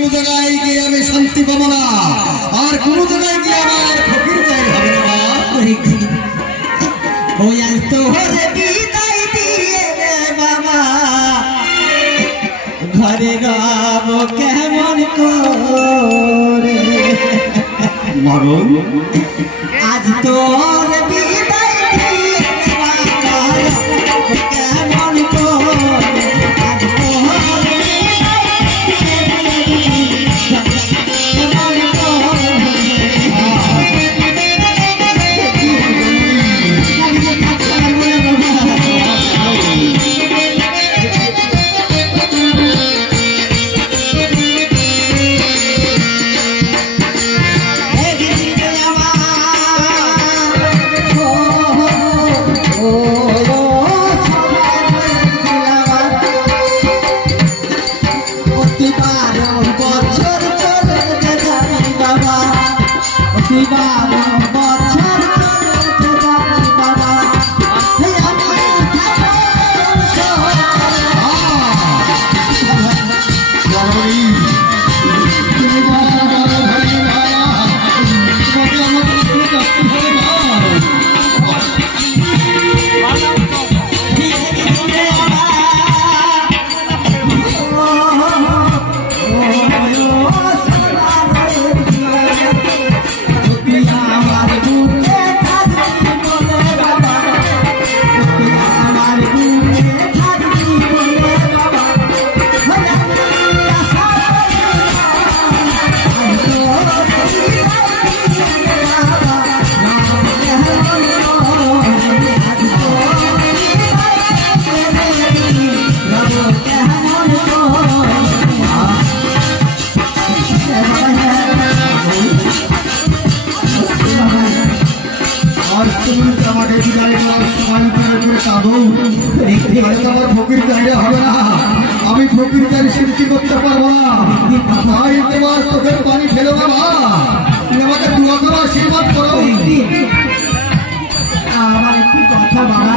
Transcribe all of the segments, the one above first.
কোনো জায়গায় গিয়ে আমি শান্তি পাবো না, আর কোনো জায়গায় গিয়ে আমার ফকির চাই হবে না। ওই আজ তোর বিদায় দিয়ে বাবা ঘরে যাব কেমন করে মারো আজ তোর বিদায় দিয়ে বাবা কেমন করে আজ তোর ফকির চাইলে হবে না, আমি ফকির চাই সৃষ্টি করতে পারবো না। ভাই তোমার চোখের পানি ফেলো না, মা তুমি আমাকে দোয়া করো, আশীর্বাদ করো। আমার একটু কথা বাবা,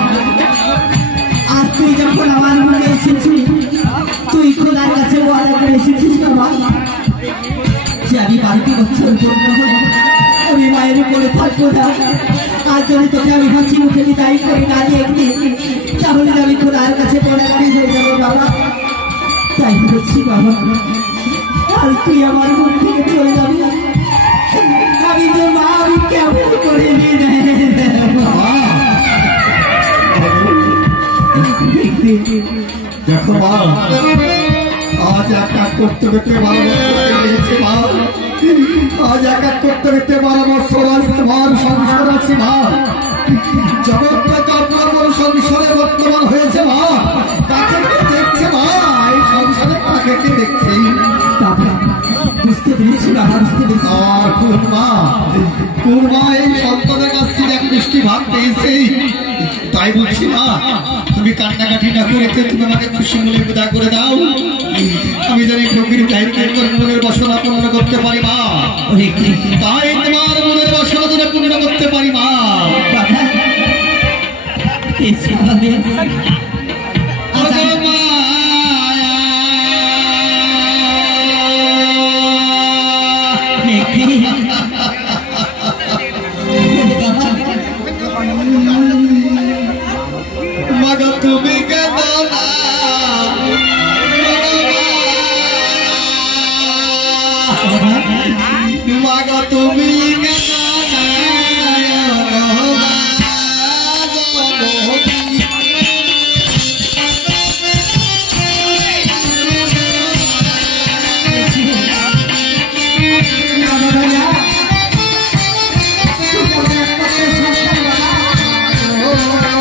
আজ তুই যখন আমার মনে এসেছিস তুই খোদার কাছে ওয়াদা করে এসেছিস বাবা যে আমি 12টি বছর পূর্ণ হলে আমি মায়ের উপরে থাকবো না। আর যদি তোকে আমি হাসি মুখে বিদায় করে না দেখি তাহলে আমি খোদার কাছে পড়াগাড়ি হয়ে যাবো বাবা। তাই বলছি বাবা, আর তুই আমার মুখ থেকে চলে যাবি, আমি যে মা আমি কেমন করে নিয়ে দেখো মা, আজ একা করতে করতে 12 বছর লেগেছে মা, আজ একা করতে করতে 12 বছর আজ তোমার সংসার আছে মা। জগৎটা আপনার সংসারে বর্তমান হয়েছে মা, কাকে দেখছে মা, এই সংসারে কাকে দেখছে বুঝতে পেরেছি বাবা, বুঝতে পেরেছি। আর কোন মা এই সন্তানের কাছ থেকে এক মিষ্টি ভাত পেয়েছে, তাই বলছি না তুমি কান্নাকাটি না করে তুমি আমাকে খুশি মনে বিদায় করে দাও। আমি জানি ফকির মনের বাসনা পূর্ণ করতে পারি মা, তাই তোমার মনের বাসনা যেন পূর্ণ করতে পারি মা। মাগো তুমি কেন মাগো তুমি Oh